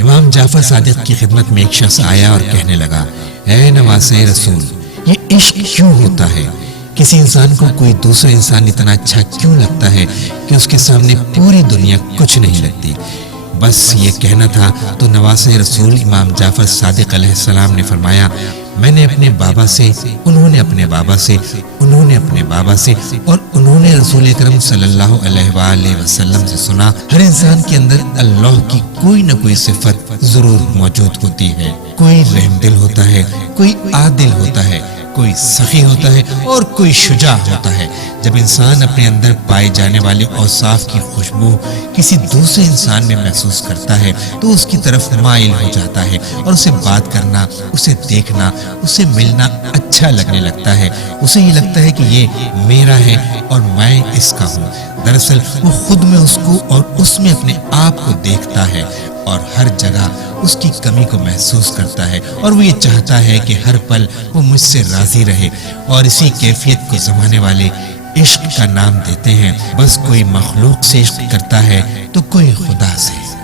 امام جعفر صادق کی خدمت میں ایک شخص آیا اور کہنے لگا، اے نواسے رسول، یہ عشق کیوں ہوتا ہے؟ کسی انسان کو کوئی دوسرا انسان اتنا اچھا کیوں لگتا ہے کہ اس کے سامنے پوری دنیا کچھ نہیں لگتی؟ بس یہ کہنا تھا تو نواسے رسول امام جعفر صادق علیہ السلام نے فرمایا، میں نے اپنے بابا سے، انہوں نے اپنے بابا سے، انہوں نے اپنے بابا سے، اور انہوں نے رسول اکرم صلی اللہ علیہ وآلہ وسلم سے سنا، ہر انسان کے اندر اللہ کی کوئی نہ کوئی صفت ضرور موجود ہوتی ہے۔ کوئی رحم دل ہوتا ہے، کوئی عادل ہوتا ہے، کوئی سخی ہوتا ہے اور کوئی شجاع ہوتا ہے۔ جب انسان اپنے اندر پائے جانے والے اوصاف کی خوشبو کسی دوسرے انسان میں محسوس کرتا ہے تو اس کی طرف مائل ہو جاتا ہے اور اسے بات کرنا، اسے دیکھنا، اسے ملنا اچھا لگنے لگتا ہے۔ اسے یہ لگتا ہے کہ یہ میرا ہے اور میں اس کا ہوں۔ دراصل وہ خود میں اس کو اور اس میں اپنے آپ کو دیکھتا ہے اور ہر جگہ اس کی کمی کو محسوس کرتا ہے، اور وہ یہ چاہتا ہے کہ ہر پل وہ مجھ سے راضی رہے، اور اسی کیفیت کو زمانے والے عشق کا نام دیتے ہیں۔ بس کوئی مخلوق سے عشق کرتا ہے تو کوئی خدا سے۔